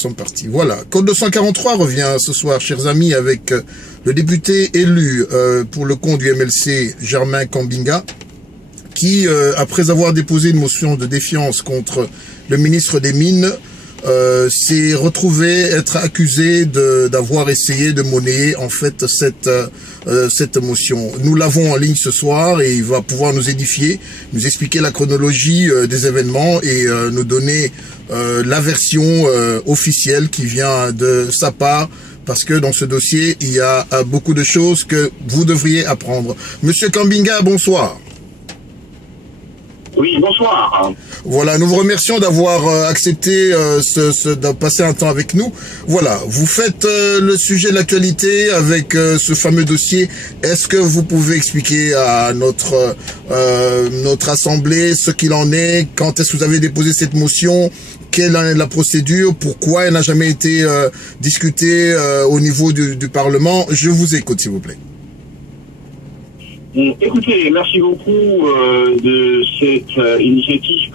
Sont partis. Voilà. Code 243 revient ce soir, chers amis, avec le député élu pour le compte du MLC, Germain Kambinga, qui, après avoir déposé une motion de défiance contre le ministre des Mines, s'est retrouvé être accusé d'avoir essayé de monnayer en fait cette motion. Nous l'avons en ligne ce soir et il va pouvoir nous édifier, nous expliquer la chronologie des événements et nous donner la version officielle qui vient de sa part, parce que dans ce dossier, il y a beaucoup de choses que vous devriez apprendre. Monsieur Kambinga, bonsoir. Oui, bonsoir. Voilà, nous vous remercions d'avoir accepté de passer un temps avec nous. Voilà, vous faites le sujet de l'actualité avec ce fameux dossier. Est-ce que vous pouvez expliquer à notre assemblée ce qu'il en est, quand est-ce que vous avez déposé cette motion, quelle est la procédure, pourquoi elle n'a jamais été discutée au niveau du Parlement? Je vous écoute, s'il vous plaît. Écoutez, merci beaucoup de cette initiative.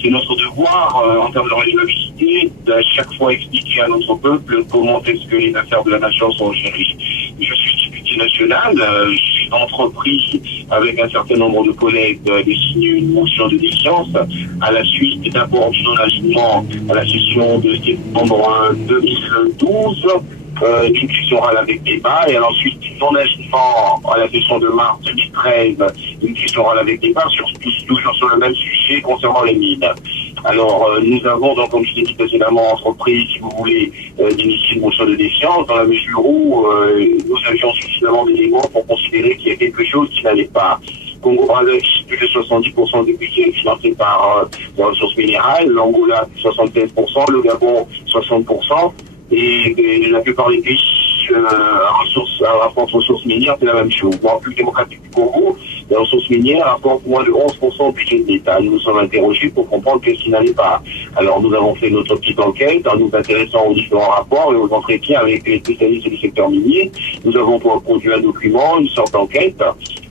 C'est notre devoir en termes de religiosité d'à chaque fois expliquer à notre peuple comment est-ce que les affaires de la nation sont gérées. Je suis député national, j'ai entrepris avec un certain nombre de collègues de signer une motion de défiance à la suite d'abord du non-alignement à la session de septembre 2012. D'une question orale avec débat, et ensuite son agissement à la session de mars 2013, une question orale avec débat, toujours sur le même sujet concernant les mines. Alors, nous avons donc, comme je l'ai dit précédemment, entrepris, si vous voulez, d'initier une motion de défiance, dans la mesure où nous avions suffisamment d'éléments pour considérer qu'il y a quelque chose qui n'allait pas. Congo-Brazzaville, plus de 70% du budget financé par les ressources minérales, l'Angola, 76%, le Gabon, 60%. Et la plupart des pays rapportent ressources minières, c'est la même chose. Dans la République démocratique du Congo, les ressources minières rapportent moins de 11% du budget de l'État. Nous nous sommes interrogés pour comprendre qu'est-ce qui n'allait pas. Alors nous avons fait notre petite enquête en nous intéressant aux différents rapports et aux entretiens avec les spécialistes du secteur minier. Nous avons produit un document, une sorte d'enquête.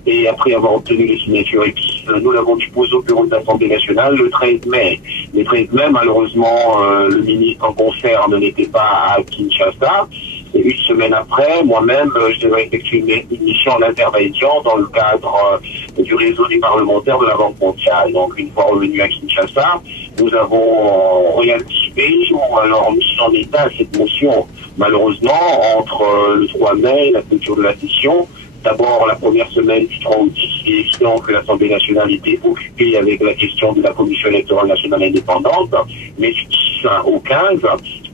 Et après avoir obtenu les signatures écrites, nous l'avons déposé au bureau de l'Assemblée nationale le 13 mai. Le 13 mai, malheureusement, le ministre en concerne n'était pas à Kinshasa. Et une semaine après, moi-même, je devais effectuer une mission en Azerbaïdjan dans le cadre du réseau des parlementaires de la Banque mondiale. Donc, une fois revenu à Kinshasa, nous avons réactivé ou alors mis en état cette motion. Malheureusement, entre le 3 mai et la clôture de la session, d'abord, la première semaine du 3 août, il est évident que l'Assemblée nationale était occupée avec la question de la Commission électorale nationale indépendante, mais du 10 au 15,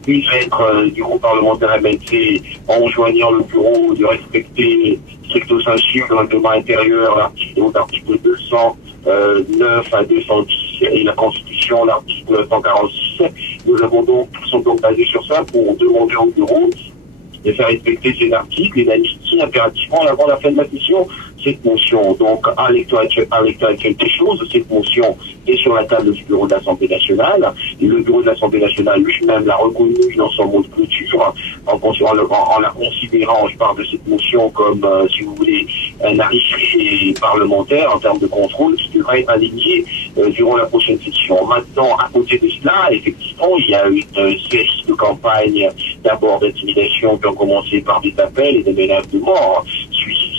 une lettre du groupe parlementaire MLC enjoignant le bureau de respecter stricto sensu le règlement intérieur, l'article 209 à 210 et la Constitution, l'article 146. Nous sommes donc basés sur ça pour demander au bureau de faire respecter ces articles et d'amnistier impérativement avant la fin de la session cette motion. Donc, à l'état actuel des choses, cette motion est sur la table du bureau de l'Assemblée nationale. Et le bureau de l'Assemblée nationale lui-même l'a reconnu dans son mot de clôture en la considérant, je parle de cette motion comme, si vous voulez, un arrêté parlementaire en termes de contrôle qui devrait être aligné durant la prochaine session. Maintenant, à côté de cela, effectivement, il y a une série de campagnes d'abord d'intimidation qui ont commencé par des appels et des menaces de mort, suivies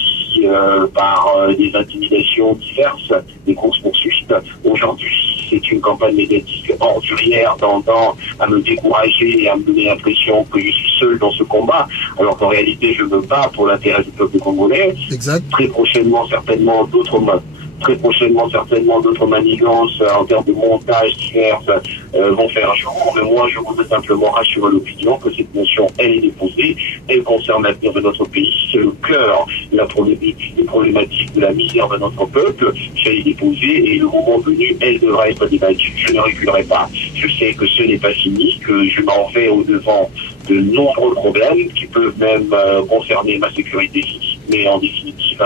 par des intimidations diverses, des courses-poursuites. Aujourd'hui, c'est une campagne médiatique ordurière tendant à me décourager et à me donner l'impression que je suis seul dans ce combat, alors qu'en réalité, je me bats pour l'intérêt du peuple congolais. Exact. Très prochainement, certainement, d'autres manigances en termes de montage divers vont faire jour. Mais moi, je voudrais simplement rassurer l'opinion que cette motion, elle est déposée, elle concerne l'avenir de notre pays, c'est le cœur des problématiques de la misère de notre peuple, elle est déposée et le moment venu, elle devra être débattue. Je ne reculerai pas. Je sais que ce n'est pas fini, que je m'en vais au-devant de nombreux problèmes qui peuvent même concerner ma sécurité physique. Mais en définitive,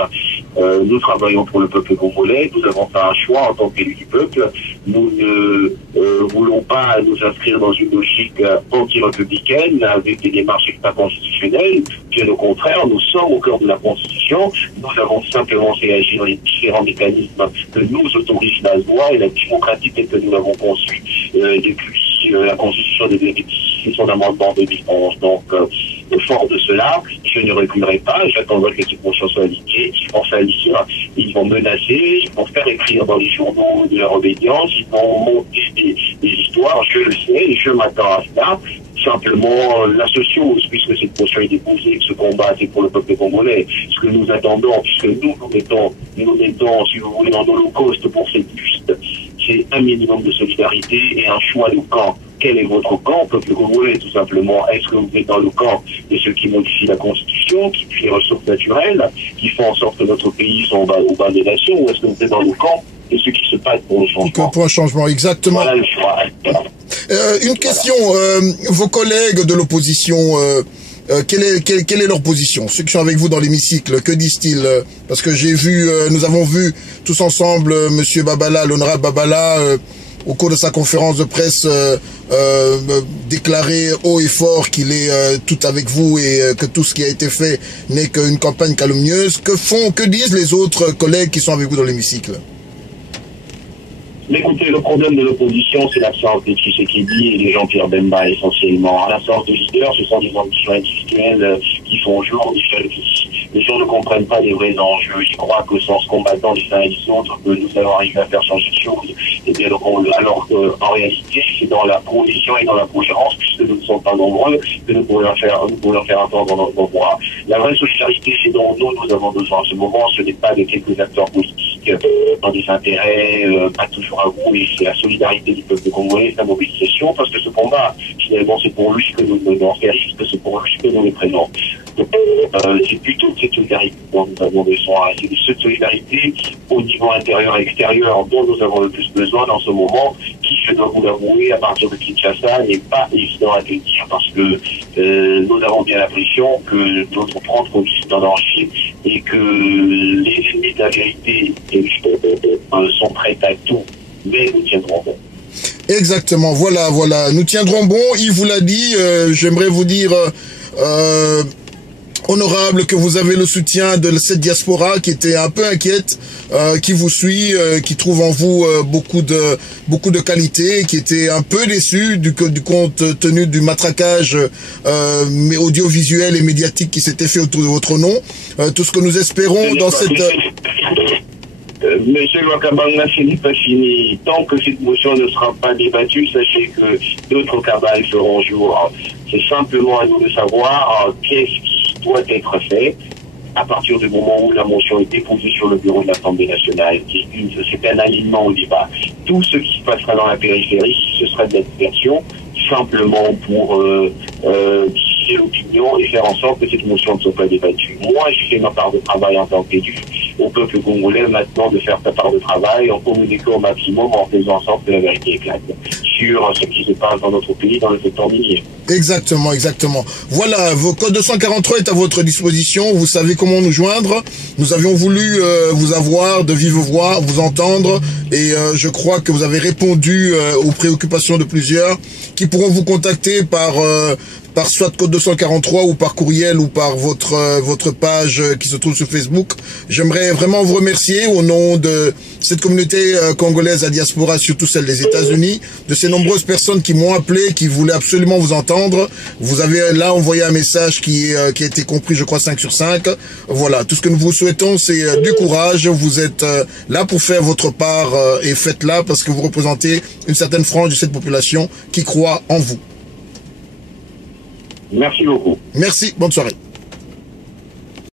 nous travaillons pour le peuple congolais, nous avons fait un choix en tant qu'élus du peuple. Nous ne voulons pas nous inscrire dans une logique anti-républicaine avec des démarches extra-constitutionnelles. Bien au contraire, nous sommes au cœur de la Constitution. Nous avons simplement réagi dans les différents mécanismes que nous autorise la loi et la démocratie telle que nous l'avons conçue depuis la Constitution de 2010 adopté son amendement de défense. Donc, fort de cela, je ne reculerai pas, j'attendrai que cette motion soit indiquée. Ils vont salir, ils vont menacer, ils vont faire écrire dans les journaux de leur obédience, ils vont monter des histoires, je le sais, je m'attends à cela. Simplement, la sociose, puisque cette motion est déposée, que ce combat c'est pour le peuple congolais, ce que nous attendons, puisque nous mettons, si vous voulez, en holocauste pour cette lutte, c'est un minimum de solidarité et un choix de camp. Quel est votre camp, peuple congolais, tout simplement? Est-ce que vous êtes dans le camp de ceux qui modifient la Constitution, qui tuent les ressources naturelles, qui font en sorte que notre pays soit au bas des nations, ou est-ce que vous êtes dans le camp de ceux qui se battent pour le changement? Pour un changement, exactement. Voilà le choix. Une question, vos collègues de l'opposition, quelle est leur position? Ceux qui sont avec vous dans l'hémicycle, que disent-ils? Parce que j'ai vu, nous avons vu tous ensemble Monsieur Babala, l'honorable Babala, au cours de sa conférence de presse, déclarer haut et fort qu'il est tout avec vous et que tout ce qui a été fait n'est qu'une campagne calomnieuse. Que disent les autres collègues qui sont avec vous dans l'hémicycle? Mais écoutez, le problème de l'opposition, c'est l'absence de Tshisekedi et de Jean-Pierre Bemba essentiellement. À l'absence de leaders, ce sont des ambitions individuelles qui font jour des jalousies. Les gens ne comprennent pas les vrais enjeux. Ils croient qu'au sens combattant les uns et les autres, que nous allons arriver à faire changer les choses. Et bien, alors qu'en réalité, c'est dans la cohésion et dans la cohérence, puisque nous ne sommes pas nombreux, que nous pourrions faire entendre notre voix. La vraie solidarité, c'est dont nous avons besoin en ce moment. Ce n'est pas de quelques acteurs politiques dans des intérêts pas toujours avoués. C'est la solidarité du peuple congolais, sa mobilisation, parce que ce combat, finalement, c'est pour lui que nous menons, c'est pour lui que nous les prenons. C'est plutôt cette solidarité dont nous avons besoin. C'est de cette solidarité au niveau intérieur et extérieur dont nous avons le plus besoin dans ce moment, qui, je dois vous l'avouer, à partir de Kinshasa, n'est pas évident à tenir, parce que nous avons bien l'impression que notre front consiste en danger et que les ennemis de la vérité sont prêts à tout, mais nous tiendrons bon. Exactement, voilà, nous tiendrons bon. Yves vous l'a dit, j'aimerais vous dire... honorable, que vous avez le soutien de cette diaspora qui était un peu inquiète, qui vous suit, qui trouve en vous beaucoup de qualités, qui était un peu déçu du compte tenu du matraquage audiovisuel et médiatique qui s'était fait autour de votre nom. Tout ce que nous espérons dans cette... Monsieur Lwakabanga, ce n'est pas fini. Tant que cette motion ne sera pas débattue, sachez que d'autres cabales feront jour. C'est simplement à nous de savoir qu'est-ce qui doit être fait à partir du moment où la motion est déposée sur le bureau de l'Assemblée nationale. C'est un alignement au débat. Tout ce qui se passera dans la périphérie, ce sera de l'adversion, simplement pour dissiper l'opinion et faire en sorte que cette motion ne soit pas débattue. Moi, je fais ma part de travail en tant qu'élu. Au peuple congolais maintenant de faire ta part de travail en communiquant au maximum, en faisant en sorte que la vérité éclate sur ce qui se passe dans notre pays, dans le secteur minier. Exactement. Voilà, vos code 243 est à votre disposition. Vous savez comment nous joindre. Nous avions voulu vous avoir de vive voix, vous entendre, et je crois que vous avez répondu aux préoccupations de plusieurs qui pourront vous contacter par soit code 243 ou par courriel ou par votre page qui se trouve sur Facebook. J'aimerais vraiment vous remercier au nom de cette communauté congolaise à diaspora, surtout celle des États-Unis, de ces nombreuses personnes qui m'ont appelé, qui voulaient absolument vous entendre. Vous avez là envoyé un message qui a été compris, je crois, 5 sur 5. Voilà, tout ce que nous vous souhaitons, c'est du courage. Vous êtes là pour faire votre part et faites-la parce que vous représentez une certaine frange de cette population qui croit en vous. Merci beaucoup. Merci, bonne soirée.